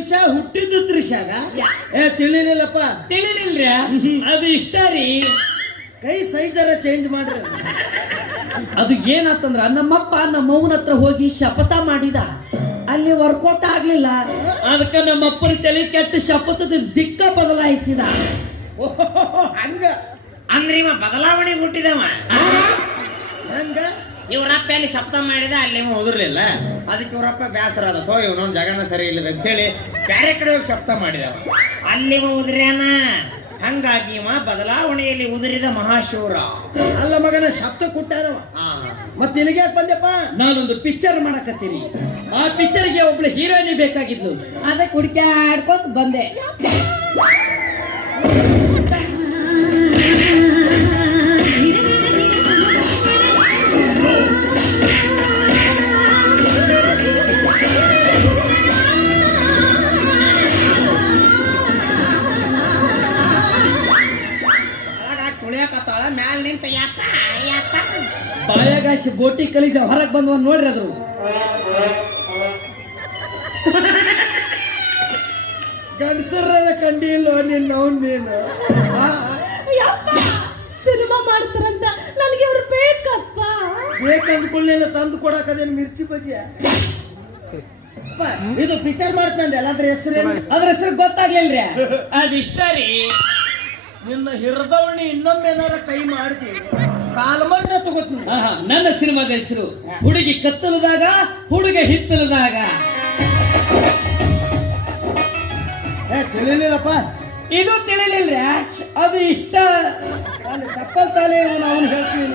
ತ್ರಿಷಾ ಹುಟ್ಟಿದ್ದು ತ್ರಿಷಾಗ ತಿಳಿಲಿಲ್ಲಪ್ಪ. ತಿಳಿಲಿಲ್ರಿ ಅದು ಇಷ್ಟ ರೀ. ಕೈ ಸೈಜರ ಚೇಂಜ್ ಮಾಡ್ರಿ. ಅದು ಏನಾತಂದ್ರ ನಮ್ಮಪ್ಪ ನಮ್ಮವ್ವನ ಹತ್ರ ಹೋಗಿ ಶಪಥ ಮಾಡಿದ, ಅಲ್ಲಿ ವರ್ಕೌಟ್ ಆಗ್ಲಿಲ್ಲ. ಅದಕ್ಕೆ ನಮ್ಮಪ್ಪನ ತಲೆ ಕೆಟ್ಟ ಶಪಥದ ದಿಕ್ಕ ಬದಲಾಯಿಸಿದ. ಹಂಗ ಅಂದ್ರೆ ಇವ ಬದಲಾವಣೆ ಹುಟ್ಟಿದವ. ಹಂಗ ಇವ್ರಪ್ಪ ಅಲ್ಲಿ ಶಬ್ದ ಮಾಡಿದ, ಅಲ್ಲಿ ಇವ ಉದುರ್ಲಿಲ್ಲ. ಅದಕ್ಕೆ ಇವ್ರಪ್ಪ ಬೇಸರ ಅದ, ಥೋ ಇವನೊಂದು ಜಗನ ಸರಿ ಇಲ್ಲದ ಅಂತೇಳಿ ಬೇರೆ ಕಡೆ ಹೋಗಿ ಶಬ್ದ ಮಾಡಿದವ. ಅಲ್ಲಿ ಇವ ಉದುರ್ಯಾನ. ಹಂಗಾಗಿ ಇವ ಬದಲಾವಣೆಯಲ್ಲಿ ಉದುರಿದ ಮಹಾಶೂರ. ಅಲ್ಲ ಮಗನ ಶಬ್ದ ಕೊಟ್ಟಾನವ. ಮತ್ತೆ ಇಲ್ಲಿಗೆ ಬಂದೆಪ್ಪ. ನಾನೊಂದು ಪಿಕ್ಚರ್ ಮಾಡಕತ್ತೀನಿ. ಆ ಪಿಕ್ಚರ್ಗೆ ಒಬ್ಳು ಹೀರೋಯಿನಿ ಬೇಕಾಗಿದ್ಲು, ಅದಕ್ಕೆ ಹುಡುಕಾಡ್ಕೊಂತ ಬಂದೆ. ತುಳಿಯಕತ್ತಾಳ ಮ್ಯಾಲ ನಿಂತ ಯಾಕ ಯಾಕ ಬಾಯಗಾಶಿ ಗೋಟಿ ಕಲಿಸಿ ಹೊರಗೆ ಬಂದವ ನೋಡ್ರಿ. ಅದ್ರು ಗಂಡಸರ ಕಂಡಿ ಇಲ್ಲೋ ನೀನು. ಸಿನಿಮಾ ಮಾಡ್ತಾರಂತ ನನಗೆ ಅವ್ರು ಬೇಕಪ್ಪ. ಬೇಕಂದ್ಕೊಳ್ಳೇನ ತಂದು ಕೊಡಕದೇನು ಮಿರ್ಚಿ ಬಜ್ಜಿ. ಇದು ಪಿಕ್ಚರ್ ಮಾಡ್ತಂದೆ ಅಲ್ಲ, ಅದ್ರ ಹೆಸರೇನು? ಅದ್ರ ಹೆಸರು ಗೊತ್ತಾಗ್ಲಿಲ್ರಿ. ಅದು ಇಷ್ಟ ರೀ. ನಿನ್ನ ಹಿರದವಣಿ ಇನ್ನೊಮ್ಮೆ ಏನಾರ ಕೈ ಮಾಡ್ತಿ ಕಾಲ್ ಮಾಡ್ರೆ ತಗೋತೀನಿ. ನನ್ನ ಸಿನಿಮಾದ ಹೆಸರು ಹುಡುಗಿ ಕತ್ತಲದಾಗ ಹುಡುಗ ಹಿತ್ತಲದಾಗ. ತಿಳಿಲಿಲ್ಲಪ್ಪ. ಇದು ತಿಳಿಲಿಲ್ರಿ. ಅದು ಇಷ್ಟ. ಅಲ್ಲಿ ಚಪ್ಪಲ್ ತಾಲೆ ಅವನು ಹೇಳ್ತೀನಿ.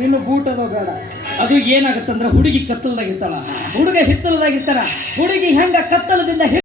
ನಿನ್ನ ಬೂಟ್ ಅದೋ ಬೇಡ. ಅದು ಏನಾಗತ್ತಂದ್ರ ಹುಡುಗಿ ಕತ್ತಲದಾಗಿರ್ತಾಳ, ಹುಡುಗ ಹಿತ್ತಲದಾಗಿರ್ತಾರ. ಹುಡುಗಿ ಹೆಂಗ ಕತ್ತಲದಿಂದ